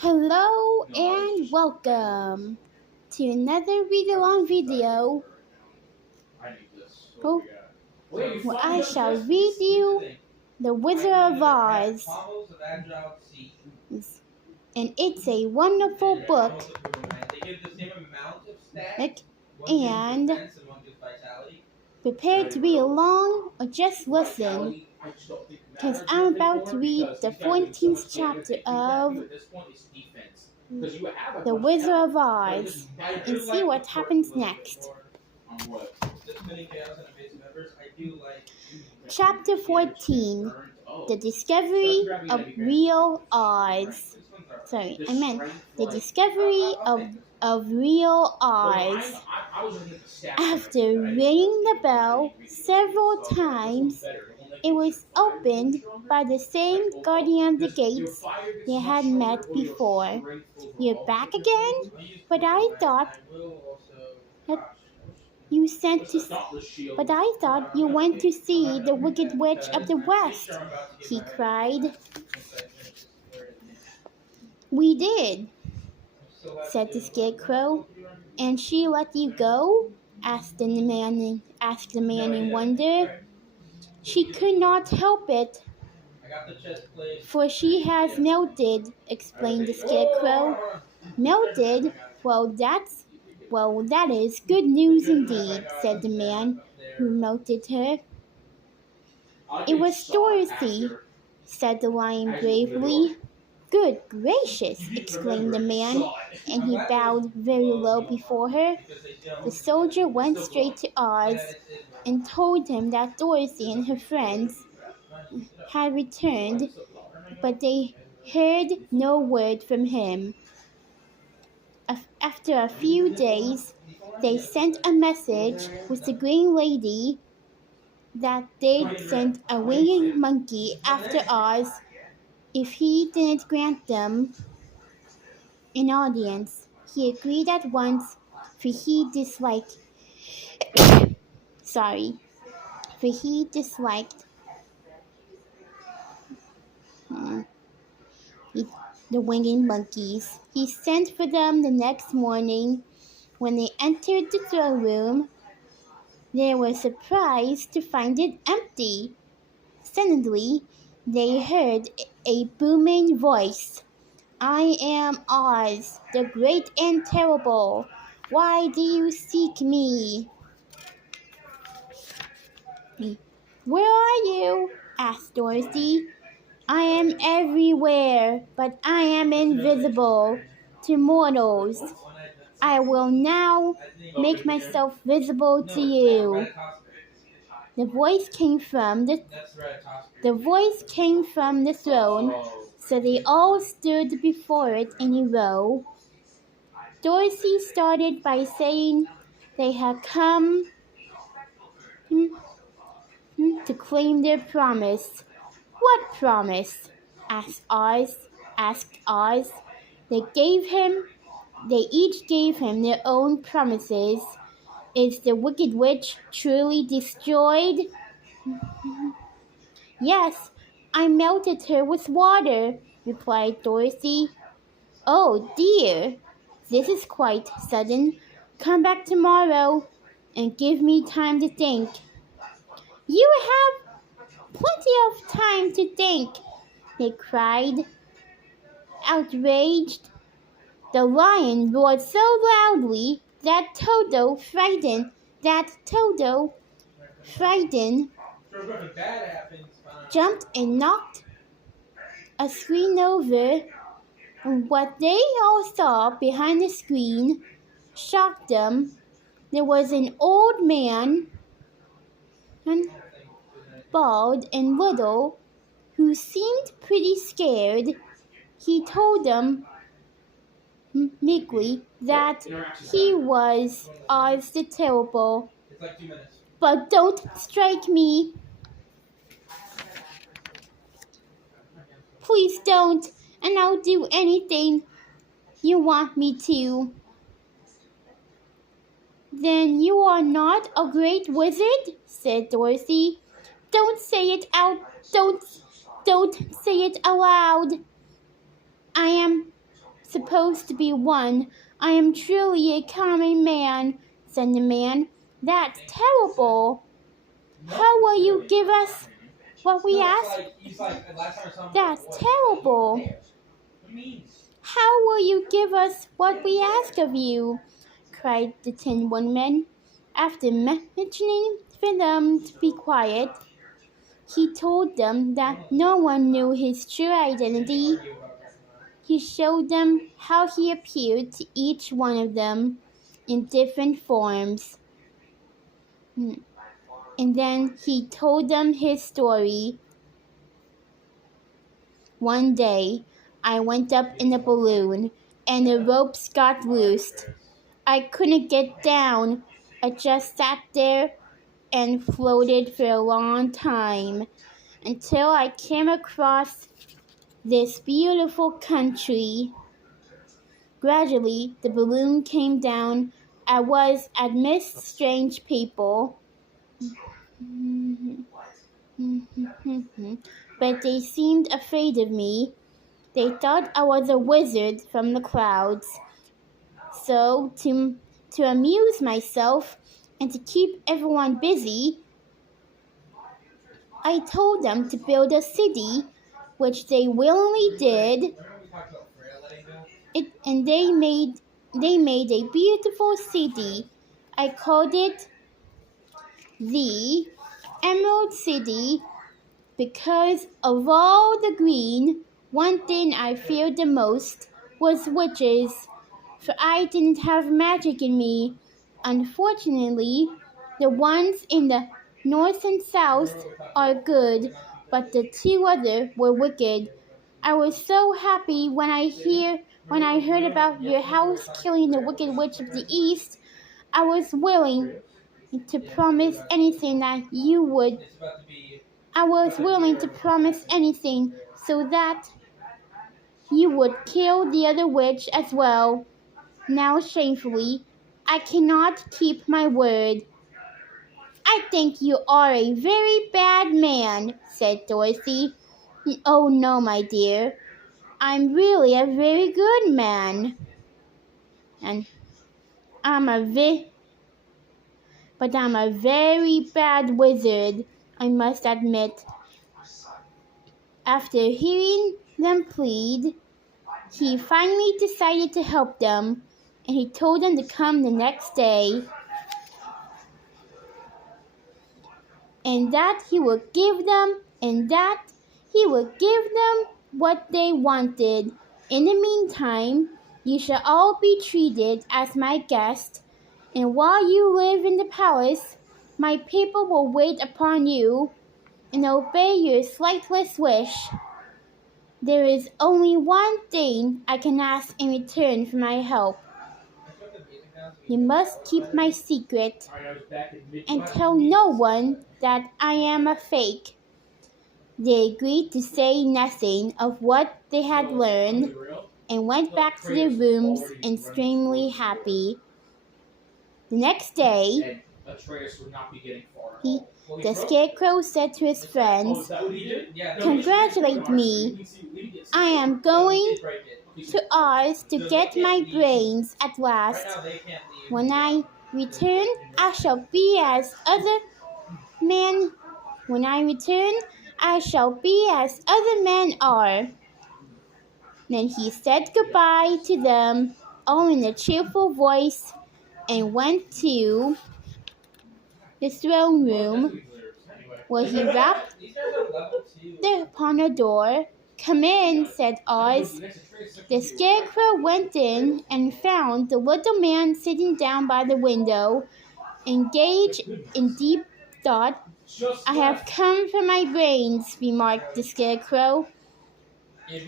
Hello and welcome to another read-along video oh, where I shall read you The Wizard of Oz. And it's a wonderful book. And prepare to read along or just listen, because I'm about to read the 14th chapter of The Wizard of Oz and see what happens next. Chapter 14, The Discovery of Real Oz. The Discovery of Real Oz. After ringing the bell several times, it was opened by the same guardian of the gates they had met before. "You're back again? But I thought you went to see the Wicked Witch of the West," he cried. "We did," said the Scarecrow. "And she let you go?" asked the man in wonder. "She could not help it, for she has melted," explained the Scarecrow. "Melted? Well, that is good news indeed," said the man who melted her. "It was Dorothy," said the lion bravely. "Good gracious!" exclaimed the man, and he bowed very low before her. The soldier went straight to Oz and told him that Dorothy and her friends had returned, but they heard no word from him. After a few days, they sent a message with the Green Lady that they'd send a winged monkey after Oz if he didn't grant them an audience. He agreed at once, for he disliked the winged monkeys. He sent for them the next morning. When they entered the throne room, they were surprised to find it empty. Suddenly, they heard a booming voice. "I am Oz, the great and terrible. Why do you seek me?" "Where are you?" asked Dorothy. "I am everywhere, but I am invisible to mortals. I will now make myself visible to you." The voice came from the throne, so they all stood before it in a row. Dorothy started by saying they had come to claim their promise. "What promise?" asked Oz. They each gave him their own promises. "Is the Wicked Witch truly destroyed?" "Yes, I melted her with water," replied Dorothy. "Oh dear, this is quite sudden. Come back tomorrow and give me time to think." "You have plenty of time to think," they cried, outraged. The lion roared so loudly that Toto, frightened, jumped and knocked a screen over. And what they all saw behind the screen shocked them. There was an old man, bald and little, who seemed pretty scared. He told them meekly that he was Oz the Terrible. "But don't strike me. Please don't, and I'll do anything you want me to." "Then you are not a great wizard?" said Dorothy. Don't say it aloud. "I am supposed to be one. I am truly a common man, said the man. That's terrible. How will you give us what we ask? That's terrible. How will you give us what we ask of you? Cried the Tin Woodman. After mentioning for them to be quiet, he told them that no one knew his true identity. He showed them how he appeared to each one of them in different forms. And then he told them his story. One day, I went up in a balloon and the ropes got loosed. I couldn't get down. I just sat there and floated for a long time until I came across this beautiful country. Gradually, the balloon came down. I was amidst strange people. But they seemed afraid of me. They thought I was a wizard from the clouds. So, to amuse myself and to keep everyone busy, I told them to build a city, which they willingly did. And they made a beautiful city. I called it the Emerald City because of all the green. One thing I feared the most was witches, for I didn't have magic in me. Unfortunately, the ones in the north and south are good, but the two other were wicked. I was so happy when I heard about your house killing the wicked witch of the east. I was willing to promise anything so that you would kill the other witch as well. Now, shamefully, I cannot keep my word. I think you are a very bad man, said Dorothy. Oh no, my dear. I'm really a very good man. And I'm a very bad wizard, I must admit. After hearing them plead, he finally decided to help them, and he told them to come the next day, and that he would give them what they wanted. In the meantime, you shall all be treated as my guests, and while you live in the palace, my people will wait upon you and obey your slightless wish. There is only one thing I can ask in return for my help. You must keep my secret and tell no one that I am a fake. They agreed to say nothing of what they had learned and went back to their rooms extremely happy. The next day, the Scarecrow said to his friends, "Congratulate me. I am going to Oz to get my brains at last. When I return, I shall be as other men are." Then he said goodbye to them all in a cheerful voice and went to the throne room, where he rapped upon a door. "Come in," said Oz. The Scarecrow went in and found the little man sitting down by the window, engaged in deep thought. "I have come for my brains," remarked the Scarecrow,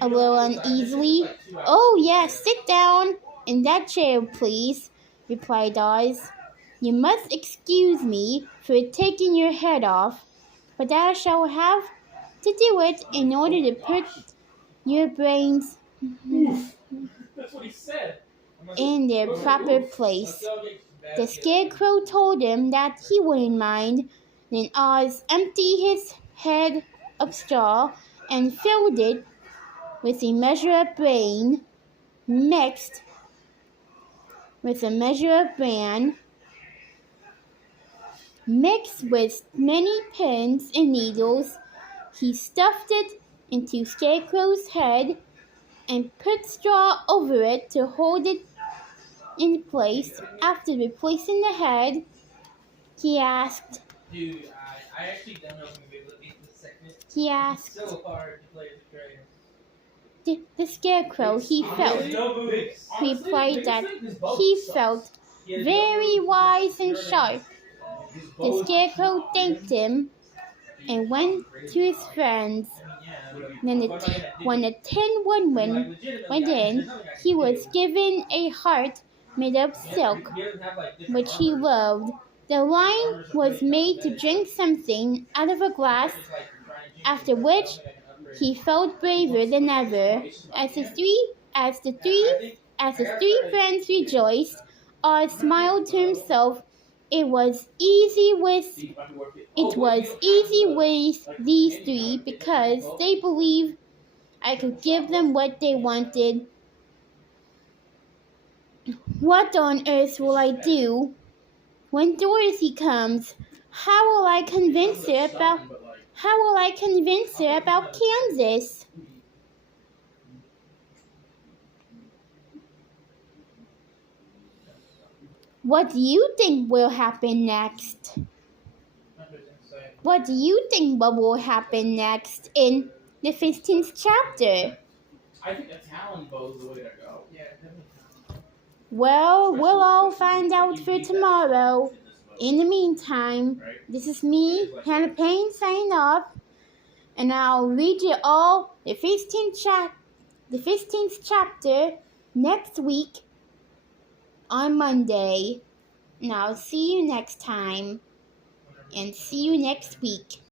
a little uneasily. "Oh, yes, sit down in that chair, please," replied Oz. "You must excuse me for taking your head off, but I shall have to do it in order to put your brains in their proper place." The Scarecrow told him that he wouldn't mind. Then Oz emptied his head of straw and filled it with a measure of brain. mixed with a measure of bran, mixed with many pins and needles. He stuffed it into Scarecrow's head and put straw over it to hold it in place. After replacing the head, he asked, I actually don't know if I'm going to be able to beat this segment. he asked It's so hard to play as a trainer. the Scarecrow. He replied that he felt very wise and sharp. The Scarecrow thanked him and went to his friends. When the Tin Woodman went in, he was given a heart made of silk, which he loved. The lion was made to drink something out of a glass, after which he felt braver than ever. As the three friends rejoiced, Oz smiled to himself. It was easy with these three because they believed I could give them what they wanted. What on earth will I do when Dorothy comes? How will I convince her about Kansas? What do you think will happen next? What do you think will happen next in the 15th chapter? I think a Talon bow is the way to go. Yeah, definitely. Well, we'll all find out for tomorrow. In the meantime, this is me, Hannah Payne, signing off, and I'll read you all the 15th chapter next week on Monday. And I'll see you next time, and see you next week.